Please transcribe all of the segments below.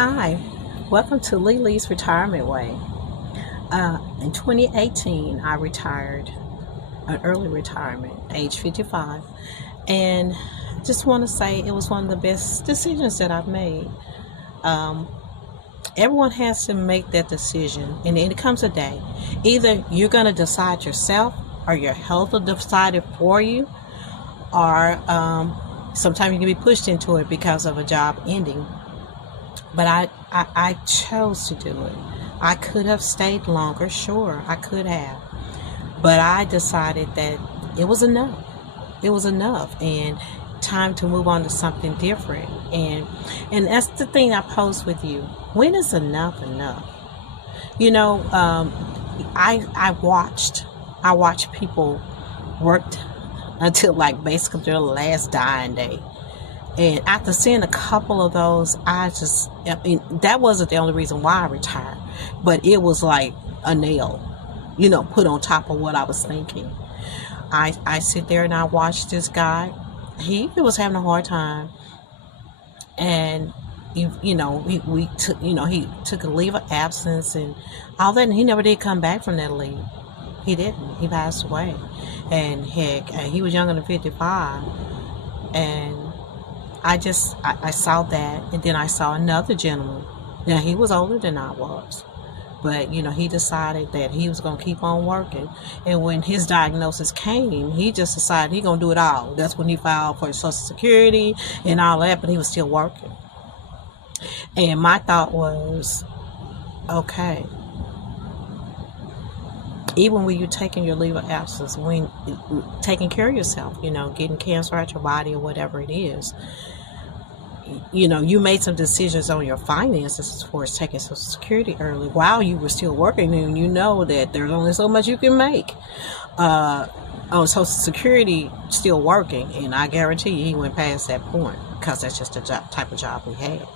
Hi, welcome to LeLe's Retirement Way. In 2018, I retired, an early retirement, age 55, and just want to say it was one of the best decisions that I've made. Um, Everyone has to make that decision, and it comes a day. Either you're going to decide yourself, or your health will decide it for you, or sometimes you can be pushed into it because of a job ending. But I chose to do it. I could have stayed longer, sure, I could have. But I decided that it was enough. It was enough, and time to move on to something different. And that's the thing I post with you. When is enough enough? You know, I watched people worked until like basically their last dying day. And after seeing a couple of those, I mean, that wasn't the only reason why I retired, but it was like a nail, put on top of what I was thinking. I sit there and I watch this guy. He was having a hard time, and he took a leave of absence and all that, and he never did come back from that leave. He didn't. He passed away, and heck, he was younger than 55, and I saw that, and then I saw another gentleman. Now, he was older than I was, but, he decided that he was going to keep on working. And when his diagnosis came, he just decided he going to do it all. That's when he filed for Social Security and all that, but he was still working. And my thought was, okay, even when you're taking your leave of absence, when taking care of yourself, getting cancer out your body or whatever it is, you made some decisions on your finances as far as taking Social Security early while you were still working, and you know that there's only so much you can make on Social Security still working, and I guarantee you he went past that point because that's just the type of job we had.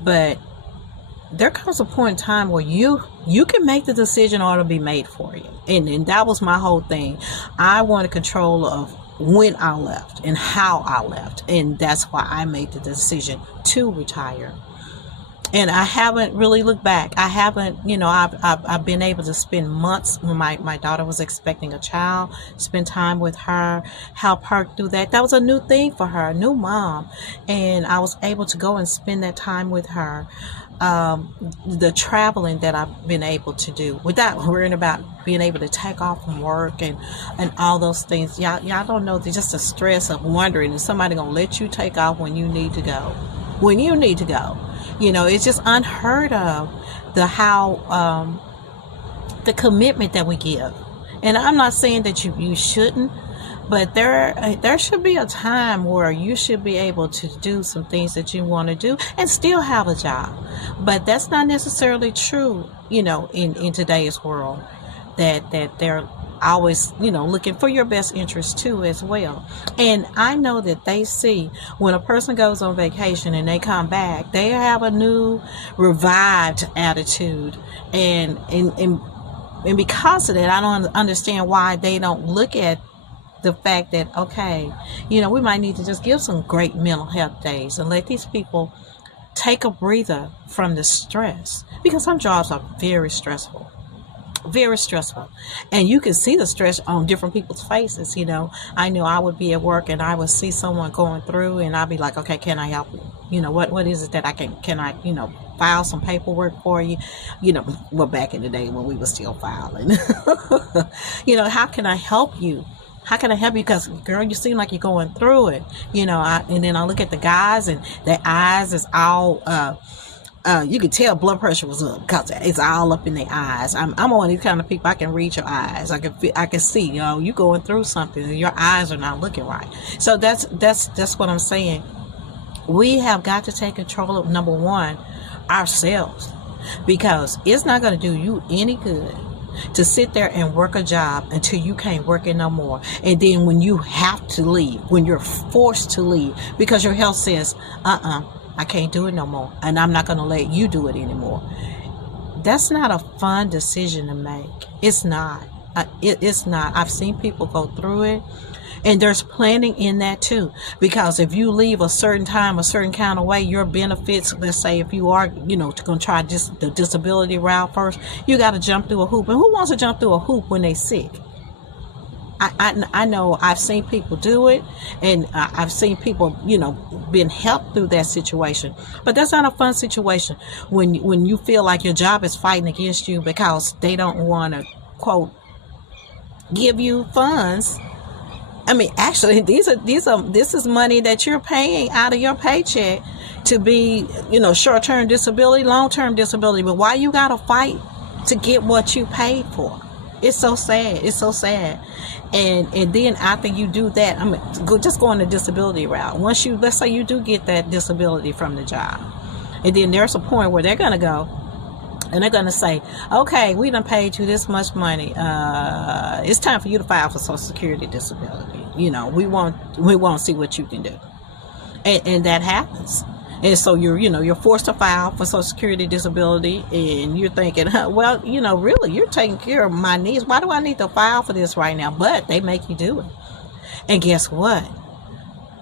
But there comes a point in time where you can make the decision or it'll be made for you. And that was my whole thing. I wanted control of when I left and how I left. And that's why I made the decision to retire. And I haven't really looked back. I haven't, I've been able to spend months when my daughter was expecting a child, spend time with her, help her do that. That was a new thing for her, a new mom. And I was able to go and spend that time with her. The traveling that I've been able to do without worrying about being able to take off from work and all those things. Y'all don't know, just the stress of wondering, is somebody going to let you take off when you need to go? When you need to go. It's just unheard of the commitment that we give. And I'm not saying that you shouldn't, but there should be a time where you should be able to do some things that you want to do and still have a job. But that's not necessarily true, in today's world, that they're always, looking for your best interest too as well. And I know that they see when a person goes on vacation and they come back, they have a new revived attitude. And because of that, I don't understand why they don't look at the fact that, okay, we might need to just give some great mental health days and let these people take a breather from the stress, because some jobs are very stressful. Very stressful. And you can see the stress on different people's faces. I know I would be at work and I would see someone going through and I'd be like, okay, can I help you? What is it that I can I, file some paperwork for you? Well, back in the day when we were still filing, how can I help you? How can I help you? Because, girl, you seem like you're going through it. And then I look at the guys and their eyes is all, you can tell blood pressure was up because it's all up in their eyes. I'm one of these kind of people. I can read your eyes. I can see, you going through something and your eyes are not looking right. So that's what I'm saying. We have got to take control of, number one, ourselves, because it's not going to do you any good to sit there and work a job until you can't work it no more. And then when you have to leave, when you're forced to leave because your health says, I can't do it no more, and I'm not going to let you do it anymore. That's not a fun decision to make. It's not. It's not. I've seen people go through it, And there's planning in that too, because if you leave a certain time, a certain kind of way, your benefits, let's say if you are, going to try just the disability route first, you got to jump through a hoop. And who wants to jump through a hoop when they sick? I know I've seen people do it, and I've seen people, been helped through that situation. But that's not a fun situation when you feel like your job is fighting against you because they don't want to, quote, give you funds. I mean, actually, this is money that you're paying out of your paycheck to be, short-term disability, long-term disability. But why you gotta fight to get what you paid for? It's so sad. It's so sad. And then after you do that, just go on the disability route. Once let's say you do get that disability from the job, and then there's a point where they're gonna go and they're gonna say, okay, we done paid you this much money. It's time for you to file for Social Security disability. We want to see what you can do, and that happens. And so you're forced to file for Social Security disability, and you're thinking, well, really, you're taking care of my needs. Why do I need to file for this right now? But they make you do it. And guess what?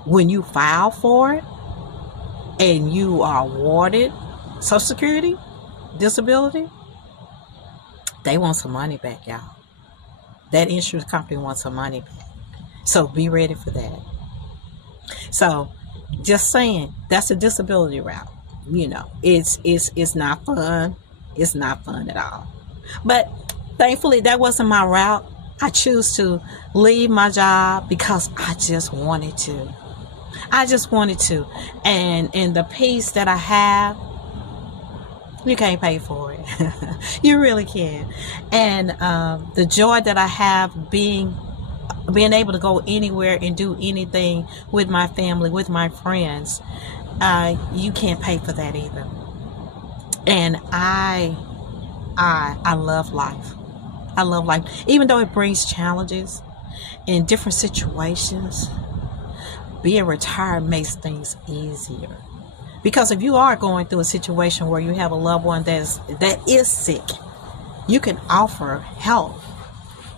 When you file for it and you are awarded Social Security disability, they want some money back, y'all. That insurance company wants some money back. So be ready for that. So just saying, that's a disability route. It's not fun. It's not fun at all. But thankfully, that wasn't my route. I choose to leave my job because I just wanted to. And the peace that I have, you can't pay for it. You really can. And the joy that I have being able to go anywhere and do anything with my family, with my friends, you can't pay for that either. And I love life. I love life, even though it brings challenges in different situations. Being retired makes things easier, because if you are going through a situation where you have a loved one that is sick, you can offer help.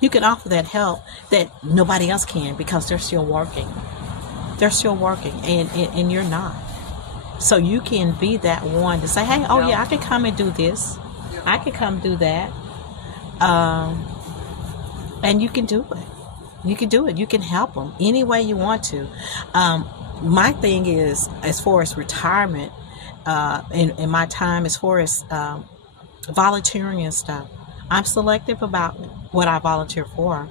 You can offer that help that nobody else can, because they're still working. And you're not. So you can be that one to say, hey, oh yeah, I can come and do this. I can come do that. And you can do it. You can do it. You can help them any way you want to. My thing is, as far as retirement, in my time, as far as volunteering and stuff, I'm selective about what I volunteer for,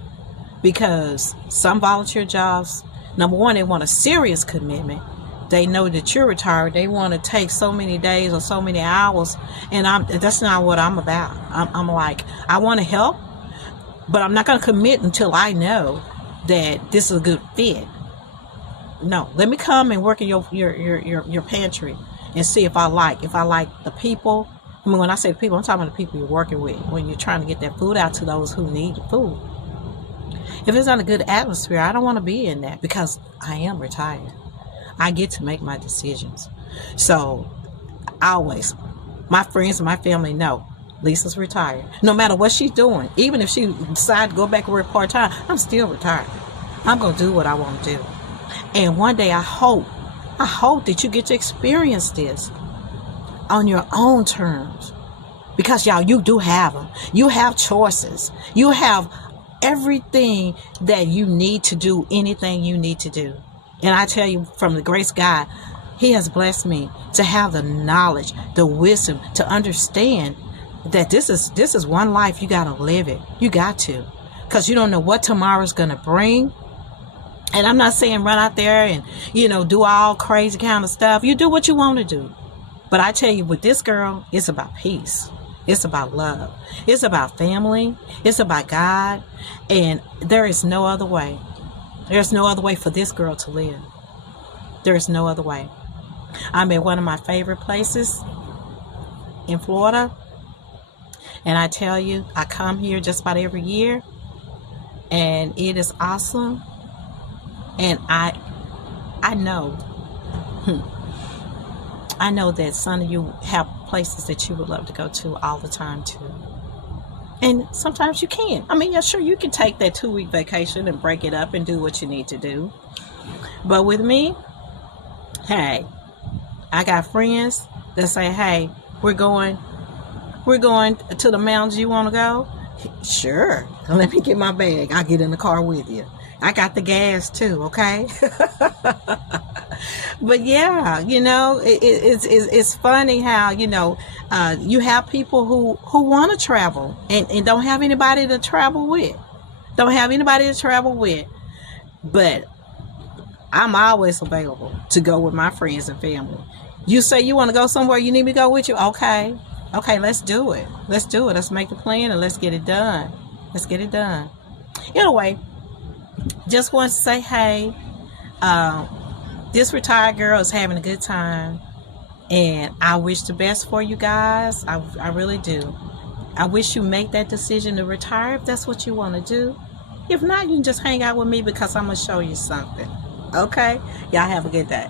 because some volunteer jobs, number one, they want a serious commitment. They know that you're retired. They want to take so many days or so many hours, and that's not what I'm about. I'm like, I want to help, but I'm not going to commit until I know that this is a good fit. No, let me come and work in your pantry and see if I like the people. I mean, when I say people, I'm talking about the people you're working with when you're trying to get that food out to those who need the food. If it's not a good atmosphere, I don't want to be in that, because I am retired. I get to make my decisions. So always, my friends and my family know Lisa's retired. No matter what she's doing, even if she decides to go back and work part-time, I'm still retired. I'm going to do what I want to do. And one day I hope that you get to experience this on your own terms, because y'all, you do have them. You have choices. You have everything that you need to do anything you need to do. And I tell you, from the grace of God, He has blessed me to have the knowledge, the wisdom to understand that this is one life. You got to live it. You got to, because you don't know what tomorrow's going to bring. And I'm not saying run out there and, do all crazy kind of stuff. You do what you want to do. But I tell you, with this girl, it's about peace. It's about love. It's about family. It's about God. And there is no other way. There's no other way for this girl to live. There is no other way. I'm at one of my favorite places in Florida. And I tell you, I come here just about every year. And it is awesome. And I know. I know that some of you have places that you would love to go to all the time too. And sometimes you can. I mean, yeah, sure, you can take that 2-week vacation and break it up and do what you need to do. But with me, hey, I got friends that say, hey, we're going to the mountains. You want to go? Sure. Let me get my bag. I'll get in the car with you. I got the gas too, okay? But yeah, it's funny how, you have people who want to travel and don't have anybody to travel with. But I'm always available to go with my friends and family. You say you want to go somewhere, you need me to go with you? Okay, let's do it. Let's make the plan and let's get it done. Anyway, just want to say, hey, this retired girl is having a good time, and I wish the best for you guys. I really do. I wish you make that decision to retire if that's what you want to do. If not, you can just hang out with me because I'm going to show you something. Okay? Y'all have a good day.